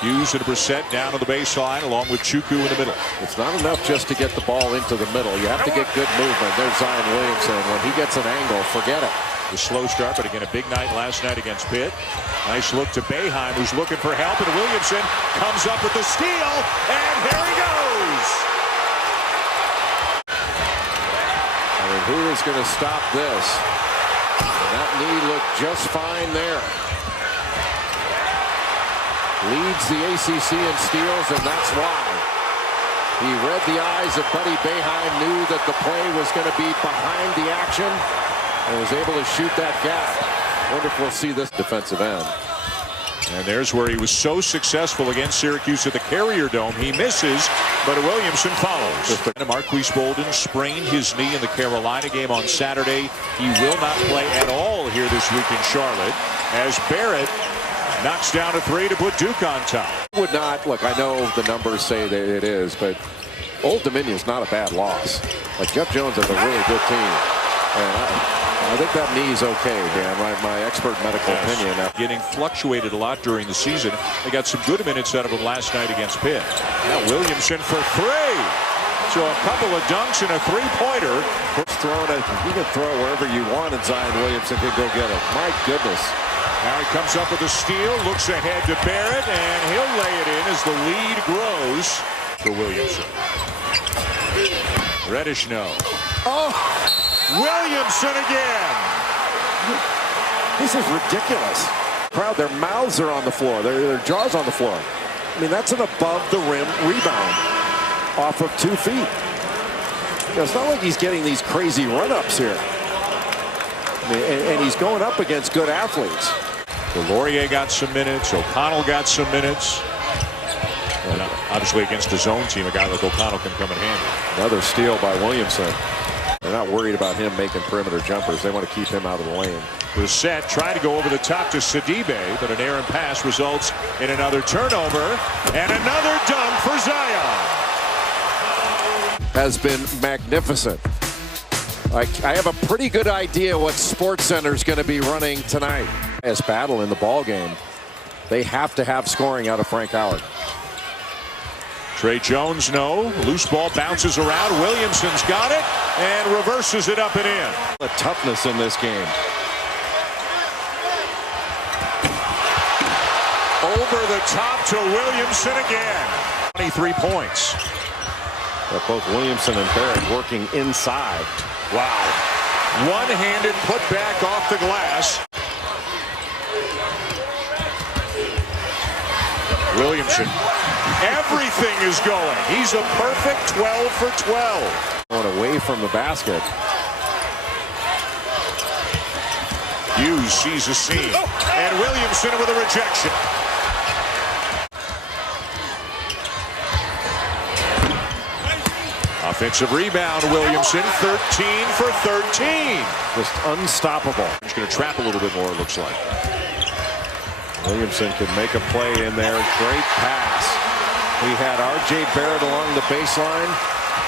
Hughes and Brissett down to the baseline along with Chuku in the middle. It's not enough just to get the ball into the middle. You have to get good movement. There's Zion Williamson. When he gets an angle, forget it. The slow start, but again, a big night last night against Pitt. Nice look to Boeheim, who's looking for help, and Williamson comes up with the steal, and here he goes. I mean, who is going to stop this? And that knee looked just fine there. Leads the ACC in steals, and that's why. He read the eyes of Buddy Boeheim, knew that the play was going to be behind the action, and was able to shoot that gap. Wonder if we'll see this defensive end. And there's where he was so successful against Syracuse at the Carrier Dome. He misses, but Williamson follows. Marquise Bolden sprained his knee in the Carolina game on Saturday. He will not play at all here this week in Charlotte, as Barrett knocks down a three to put Duke on top. Would not, look, I know the numbers say that it is, but Old Dominion is not a bad loss. Like, Jeff Jones has a really good team. And I think that knee's okay, Dan. My expert medical opinion. Getting fluctuated a lot during the season. They got some good minutes out of him last night against Pitt. Now Williamson for three. So a couple of dunks and a three-pointer. You can throw wherever you want, and Zion Williamson can go get it. My goodness. Now he comes up with a steal, looks ahead to Barrett, and he'll lay it in as the lead grows for Williamson. Reddish no. Oh! Williamson again. This is ridiculous. Crowd, their mouths are on the floor. Their jaws on the floor. I mean, that's an above-the-rim rebound off of 2 feet. You know, it's not like he's getting these crazy run-ups here. I mean, and he's going up against good athletes. Laurier got some minutes. O'Connell got some minutes. And obviously against the zone team, a guy like O'Connell can come in handy. Another steal by Williamson. They're not worried about him making perimeter jumpers. They want to keep him out of the lane. Brissett tried to go over the top to Sidibe, but an errant pass results in another turnover and another dunk for Zion. Has been magnificent. I have a pretty good idea what SportsCenter is going to be running tonight. As battle in the ball game, they have to have scoring out of Frank Howard. Trey Jones, no. Loose ball bounces around. Williamson's got it and reverses it up and in. The toughness in this game. Over the top to Williamson again. 23 points. But both Williamson and Barrett working inside. Wow. One-handed putback off the glass. Williamson. Everything is going. He's a perfect 12 for 12. Going away from the basket. Hughes sees a seam. And Williamson with a rejection. Offensive rebound, Williamson, 13 for 13. Just unstoppable. He's going to trap a little bit more, it looks like. Williamson could make a play in there. Great pass. We had R.J. Barrett along the baseline.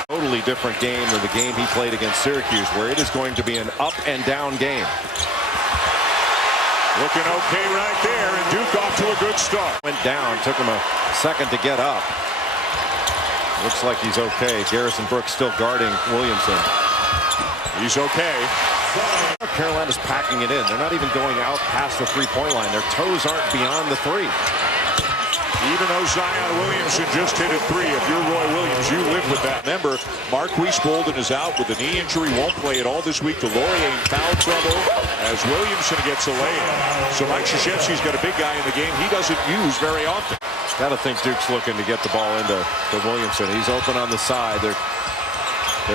Totally different game than the game he played against Syracuse, where it is going to be an up and down game. Looking okay right there, and Duke off to a good start. Went down, took him a second to get up. Looks like he's okay. Garrison Brooks still guarding Williamson. He's okay. Carolina's packing it in. They're not even going out past the three-point line. Their toes aren't beyond the three. Even though Zion Williamson just hit a three, if you're Roy Williams, you live with that. Remember, Marquise Bolden is out with a knee injury, won't play at all this week. Laurier in foul trouble as Williamson gets a lay-in. So Mike Krzyzewski's got a big guy in the game he doesn't use very often. Got to think Duke's looking to get the ball into Williamson. He's open on the side. There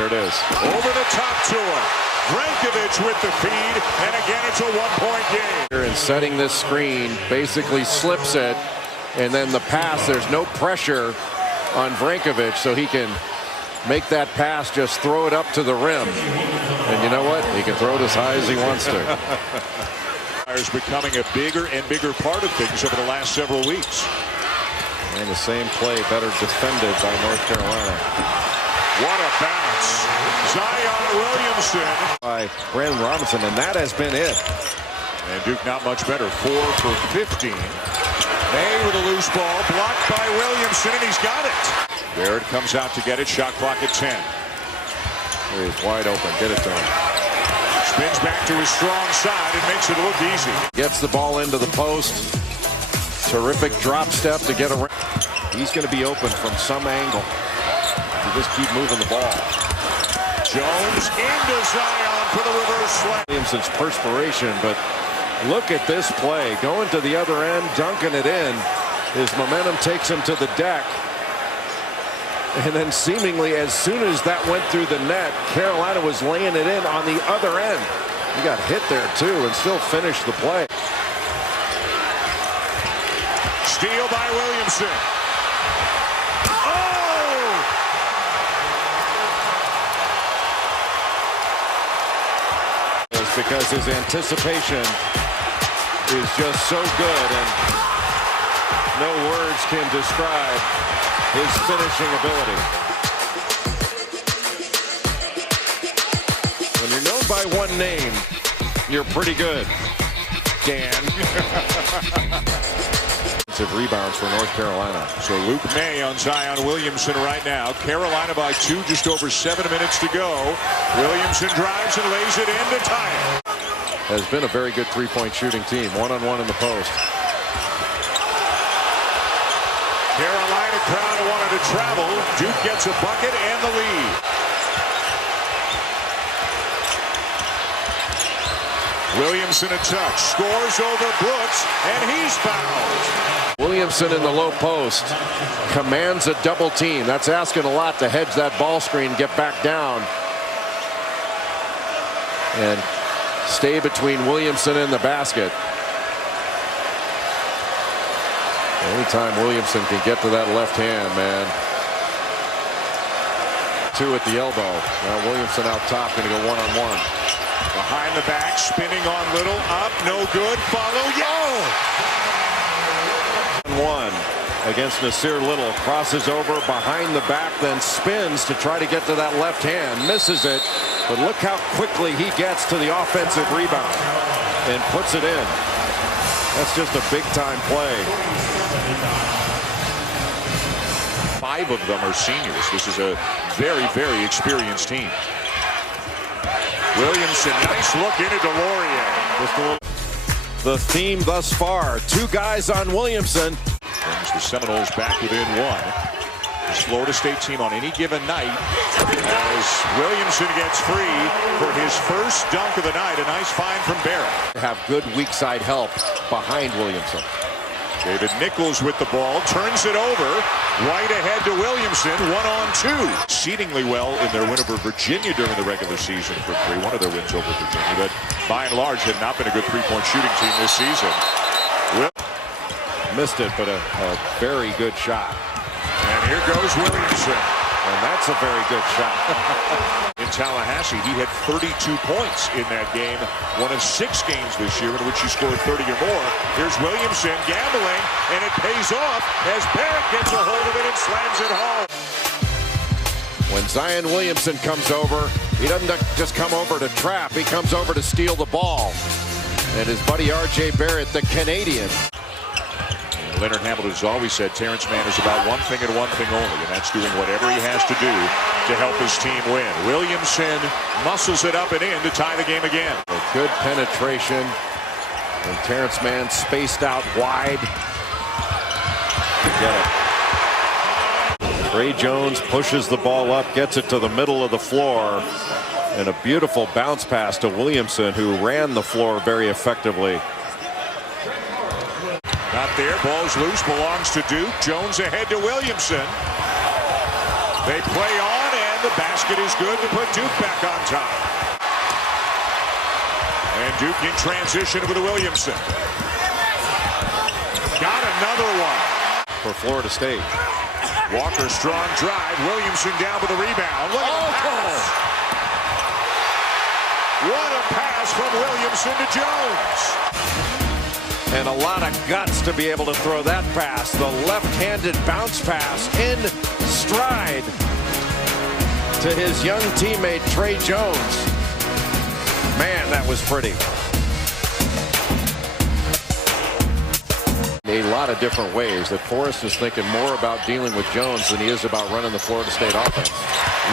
it is. Over the top to him. Brankovic with the feed, and again it's a one-point game. And setting this screen, basically slips it, and then the pass, there's no pressure on Brankovic, so he can make that pass, just throw it up to the rim. And you know what? He can throw it as high as he wants to. Is becoming a bigger and bigger part of things over the last several weeks. And the same play better defended by North Carolina. What a bounce. Zion Williamson. By Brandon Robinson, and that has been it. And Duke not much better. 4 for 15. May with a loose ball, blocked by Williamson, and he's got it. Barrett comes out to get it, shot clock at 10. He's wide open, get it to him. Spins back to his strong side and makes it look easy. Gets the ball into the post. Terrific drop step to get around. He's going to be open from some angle. You just keep moving the ball. Jones into Zion for the reverse slam. Williamson's perspiration, but look at this play. Going to the other end, dunking it in. His momentum takes him to the deck. And then seemingly as soon as that went through the net, Carolina was laying it in on the other end. He got hit there too and still finished the play. Steal by Williamson. Oh! It's because his anticipation is just so good, and no words can describe his finishing ability. When you're known by one name, you're pretty good, Dan. Rebounds for North Carolina. So Luke May on Zion Williamson right now. Carolina by 2, just over 7 minutes to go. Williamson drives and lays it in to tie it. Has been a very good three-point shooting team. One-on-one in the post. Carolina crowd wanted to travel. Duke gets a bucket and the lead. Williamson a touch, scores over Brooks, and he's fouled. Williamson in the low post commands a double team. That's asking a lot to hedge that ball screen, get back down, and stay between Williamson and the basket. Anytime Williamson can get to that left hand, man. 2 at the elbow. Now Williamson out top, going to go one-on-one. Behind the back, spinning on Little, up, no good, follow, One against Nasir Little, crosses over behind the back, then spins to try to get to that left hand, misses it, but look how quickly he gets to the offensive rebound and puts it in. That's just a big-time play. 5 of them are seniors. This is a very, very experienced team. Williamson, nice look into DeLaurier. The theme thus far, 2 guys on Williamson. Brings the Seminoles back within 1. This Florida State team on any given night as Williamson gets free for his first dunk of the night. A nice find from Barrett. Have good weak side help behind Williamson. David Nichols with the ball, turns it over, right ahead to Williamson, 1-on-2. Exceedingly well in their win over Virginia during the regular season for 3. One of their wins over Virginia, but by and large had not been a good three-point shooting team this season. Missed it, but a very good shot. And here goes Williamson. And that's a very good shot. In Tallahassee, he had 32 points in that game. One of 6 games this year in which he scored 30 or more. Here's Williamson gambling, and it pays off as Barrett gets a hold of it and slams it home. When Zion Williamson comes over, he doesn't just come over to trap. He comes over to steal the ball. And his buddy R.J. Barrett, the Canadian. Leonard Hamilton has always said Terrence Mann is about one thing and one thing only, and that's doing whatever he has to do to help his team win. Williamson muscles it up and in to tie the game again. A good penetration, and Terrence Mann spaced out wide. Get it. Trey Jones pushes the ball up, gets it to the middle of the floor, and a beautiful bounce pass to Williamson, who ran the floor very effectively. Not there, ball's loose, belongs to Duke. Jones ahead to Williamson. They play on, and the basket is good to put Duke back on top. And Duke in transition with Williamson. Got another one. For Florida State. Walker, strong drive. Williamson down with the rebound. Look at the pass. What a pass from Williamson to Jones. And a lot of guts to be able to throw that pass. The left-handed bounce pass in stride to his young teammate, Trey Jones. Man, that was pretty. A lot of different ways that Forrest is thinking more about dealing with Jones than he is about running the Florida State offense.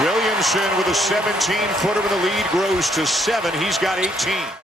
Williamson with a 17-footer in the lead grows to 7. He's got 18.